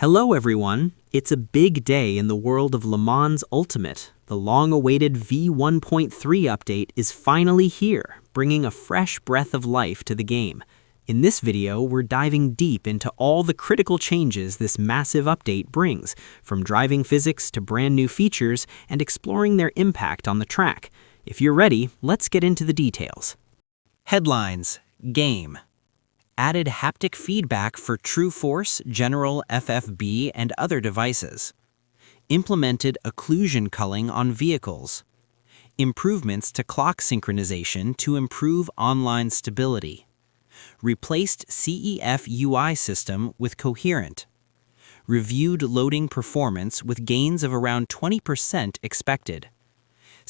Hello everyone! It's a big day in the world of Le Mans Ultimate. The long-awaited v1.3 update is finally here, bringing a fresh breath of life to the game. In this video, we're diving deep into all the critical changes this massive update brings, from driving physics to brand new features, and exploring their impact on the track. If you're ready, let's get into the details. Headlines: Game. Added haptic feedback for True Force, General FFB, and other devices. Implemented occlusion culling on vehicles. Improvements to clock synchronization to improve online stability. Replaced CEF UI system with Coherent. Reviewed loading performance with gains of around 20% expected.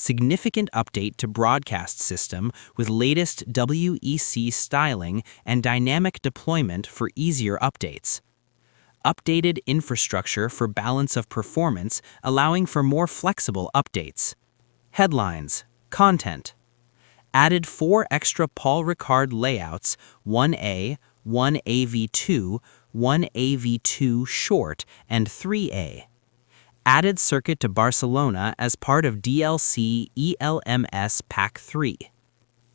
Significant update to broadcast system with latest WEC styling and dynamic deployment for easier updates. Updated infrastructure for balance of performance, allowing for more flexible updates. Headlines: Content. Added 4 extra Paul Ricard layouts, 1A, 1AV2, 1AV2 Short, and 3A. Added circuit to Barcelona as part of DLC ELMS Pack 3.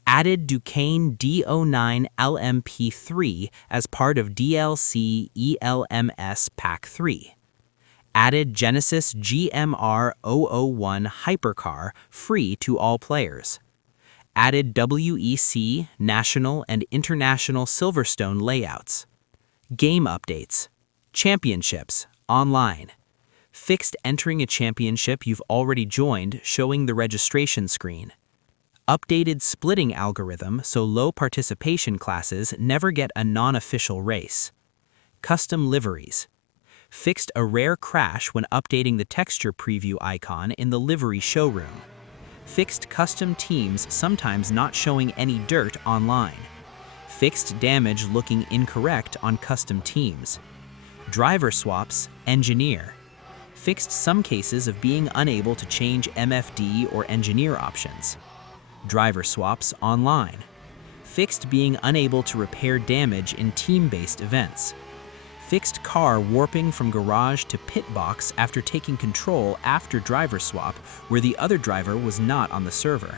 Added Duquesne D09 LMP3 as part of DLC ELMS Pack 3. Added Genesis GMR 001 Hypercar free to all players. Added WEC, National, and International Silverstone layouts. Game updates. Championships, online. Fixed entering a championship you've already joined, showing the registration screen. Updated splitting algorithm so low participation classes never get a non-official race. Custom liveries. Fixed a rare crash when updating the texture preview icon in the livery showroom. Fixed custom teams sometimes not showing any dirt online. Fixed damage looking incorrect on custom teams. Driver swaps, engineer. Fixed some cases of being unable to change MFD or engineer options. Driver swaps online. Fixed being unable to repair damage in team-based events. Fixed car warping from garage to pit box after taking control after driver swap where the other driver was not on the server.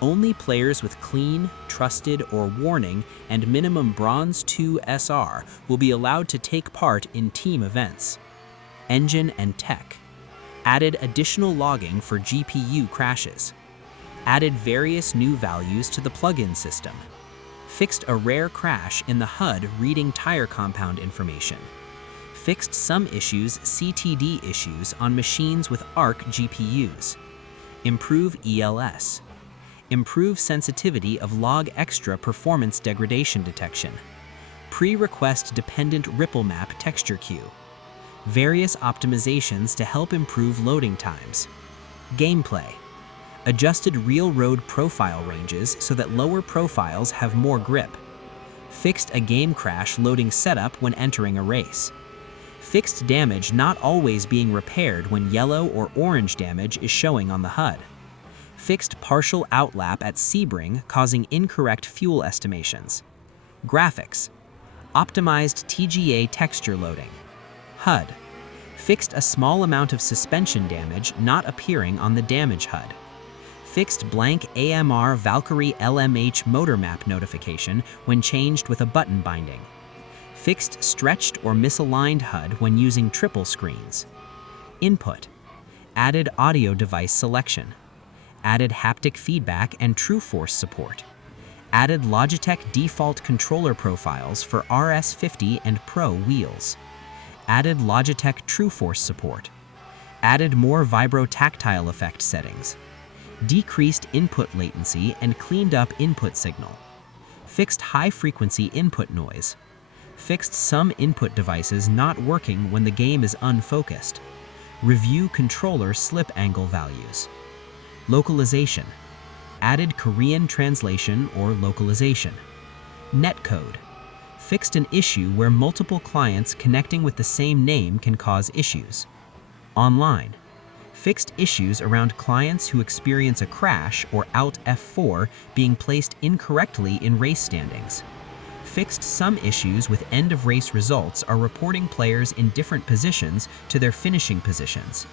Only players with clean, trusted, or warning and minimum Bronze 2 SR will be allowed to take part in team events. Engine and tech. Added additional logging for GPU crashes. Added various new values to the plug-in system. Fixed a rare crash in the HUD reading tire compound information. Fixed some issues, CTD issues, on machines with ARC GPUs. Improve ELS. Improve sensitivity of log extra performance degradation detection. Pre-request dependent ripple map texture queue. Various optimizations to help improve loading times. Gameplay. Adjusted real road profile ranges so that lower profiles have more grip. Fixed a game crash loading setup when entering a race. Fixed damage not always being repaired when yellow or orange damage is showing on the HUD. Fixed partial outlap at Sebring causing incorrect fuel estimations. Graphics. Optimized TGA texture loading. HUD. Fixed a small amount of suspension damage not appearing on the damage HUD. Fixed blank AMR Valkyrie LMH motor map notification when changed with a button binding. Fixed stretched or misaligned HUD when using triple screens. Input. Added audio device selection. Added haptic feedback and True Force support. Added Logitech default controller profiles for RS50 and Pro wheels. Added Logitech True Force support. Added more vibro tactile effect settings. Decreased input latency and cleaned up input signal. Fixed high-frequency input noise. Fixed some input devices not working when the game is unfocused. Review controller slip angle values. Localization. Added Korean translation or localization. Netcode. Fixed an issue where multiple clients connecting with the same name can cause issues. Online. Fixed issues around clients who experience a crash or Alt F4 being placed incorrectly in race standings. fixed some issues with end-of-race results are reporting players in different positions to their finishing positions.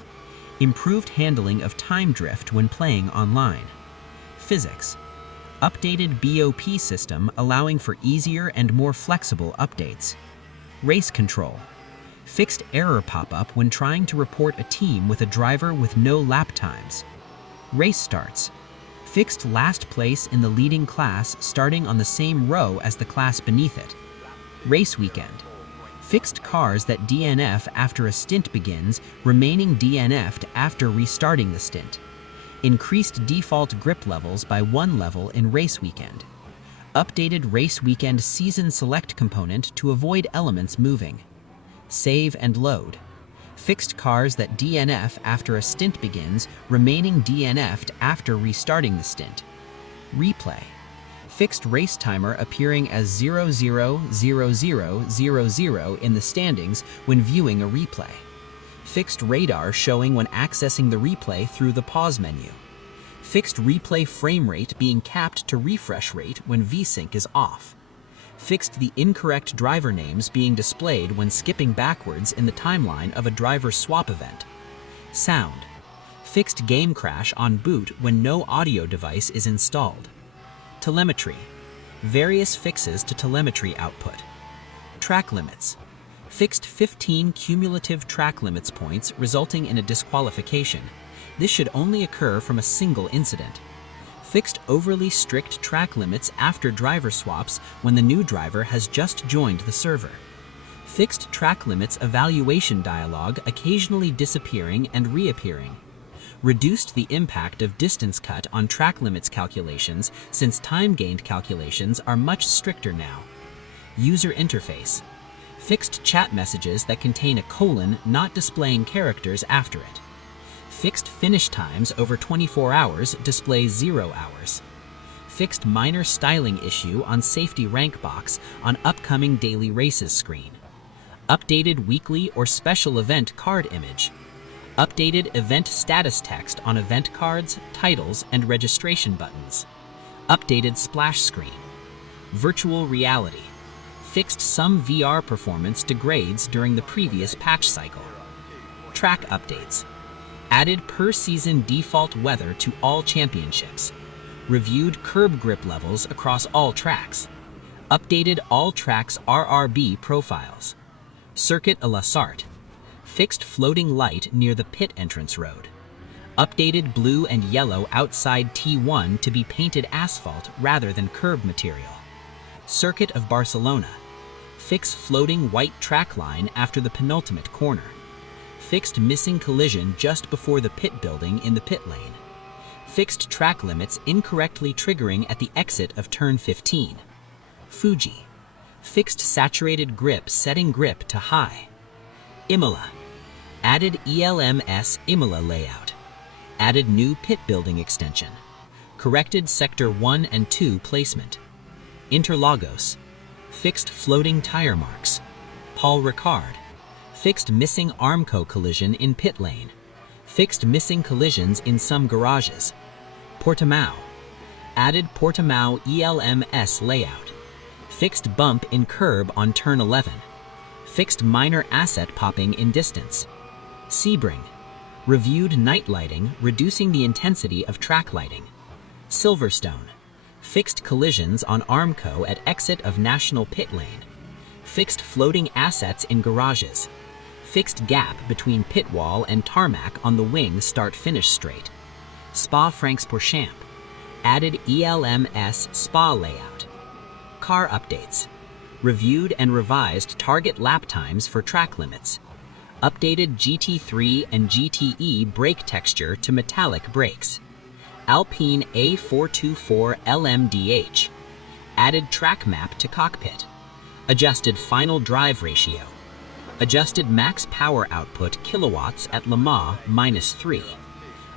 Improved handling of time drift when playing online. Physics. Updated BOP system allowing for easier and more flexible updates. Race control. Fixed error pop-up when trying to report a team with a driver with no lap times. Race starts. Fixed last place in the leading class starting on the same row as the class beneath it. Race weekend. Fixed cars that DNF after a stint begins, remaining DNF'd after restarting the stint. Increased default grip levels by 1 level in race weekend. Updated race weekend season select component to avoid elements moving. Save and load. Fixed cars that DNF after a stint begins, remaining DNF'd after restarting the stint. Replay. Fixed race timer appearing as 000000 in the standings when viewing a replay. Fixed radar showing when accessing the replay through the pause menu. Fixed replay frame rate being capped to refresh rate when VSync is off. Fixed the incorrect driver names being displayed when skipping backwards in the timeline of a driver swap event. Sound. Fixed game crash on boot when no audio device is installed. Telemetry. Various fixes to telemetry output. Track limits. Fixed 15 cumulative track limits points resulting in a disqualification. This should only occur from a single incident. Fixed overly strict track limits after driver swaps when the new driver has just joined the server. Fixed track limits evaluation dialog occasionally disappearing and reappearing. Reduced the impact of distance cut on track limits calculations since time gained calculations are much stricter now. User interface. Fixed chat messages that contain a colon not displaying characters after it. Fixed finish times over 24 hours display 0 hours. Fixed minor styling issue on safety rank box on upcoming daily races screen. Updated weekly or special event card image. Updated event status text on event cards, titles, and registration buttons. Updated splash screen. Virtual reality. Fixed some VR performance degrades during the previous patch cycle. Track updates. Added per-season default weather to all championships. Reviewed curb grip levels across all tracks. Updated all tracks RRB profiles. Circuit à la Sartre. Fixed floating light near the pit entrance road. Updated blue and yellow outside T1 to be painted asphalt rather than curb material. Circuit of Barcelona. Fix floating white track line after the penultimate corner. Fixed missing collision just before the pit building in the pit lane. Fixed track limits incorrectly triggering at the exit of turn 15. Fuji. Fixed saturated grip setting grip to high. Imola. Added ELMS Imola layout. Added new pit building extension. Corrected sector 1 and 2 placement. Interlagos. Fixed floating tire marks. Paul Ricard. Fixed missing Armco collision in pit lane. Fixed missing collisions in some garages. Portimao. Added Portimao ELMS layout. Fixed bump in curb on turn 11. Fixed minor asset popping in distance. Sebring. Reviewed night lighting, reducing the intensity of track lighting. Silverstone. Fixed collisions on Armco at exit of National Pit Lane. Fixed floating assets in garages. Fixed gap between pit wall and tarmac on the wing start-finish straight. Spa-Francorchamps. Added ELMS Spa layout. Car updates. Reviewed and revised target lap times for track limits. Updated GT3 and GTE brake texture to metallic brakes. Alpine A424 LMDH. Added track map to cockpit. Adjusted final drive ratio. Adjusted max power output kilowatts at Le Mans -3.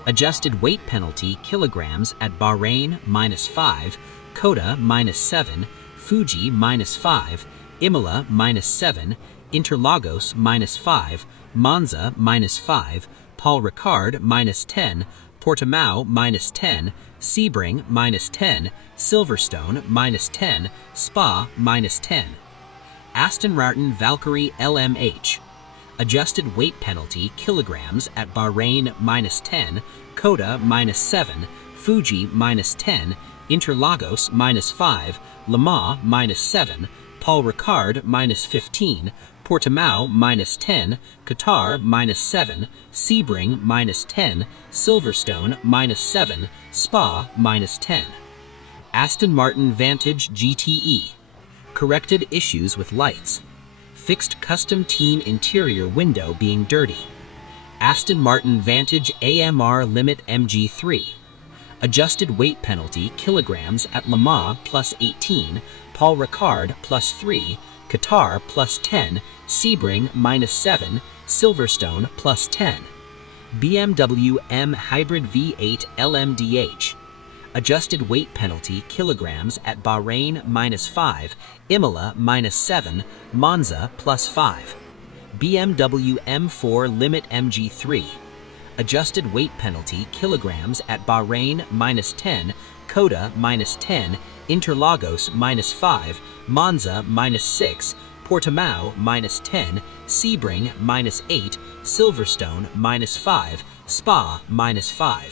Adjusted weight penalty kilograms at Bahrain -5, Coda -7, Fuji -5, Imola -7, Interlagos -5, Monza -5, Paul Ricard -10, Portimao minus 10, Sebring minus 10, Silverstone minus 10, Spa minus 10. Aston Martin Valkyrie LMH. Adjusted weight penalty kilograms at Bahrain minus 10, Coda minus 7, Fuji minus 10, Interlagos minus 5, Le Mans minus 7, Paul Ricard minus 15, Portimao minus 10, Qatar minus 7, Sebring minus 10, Silverstone minus 7, Spa minus 10. Aston Martin Vantage GTE. Corrected issues with lights. Fixed custom team interior window being dirty. Aston Martin Vantage AMR Limit MG3. Adjusted weight penalty kilograms at Le Mans plus 18, Paul Ricard plus 3, Qatar plus 10, Sebring minus 7, Silverstone plus 10. BMW M Hybrid V8 LMDH. Adjusted weight penalty kilograms at Bahrain minus 5, Imola minus 7, Monza plus 5. BMW M4 Limit MG3. Adjusted weight penalty kilograms at Bahrain minus 10, Coda minus 10, Interlagos minus 5, Monza minus 6, Portimao minus 10, Sebring minus 8, Silverstone minus 5, Spa minus 5.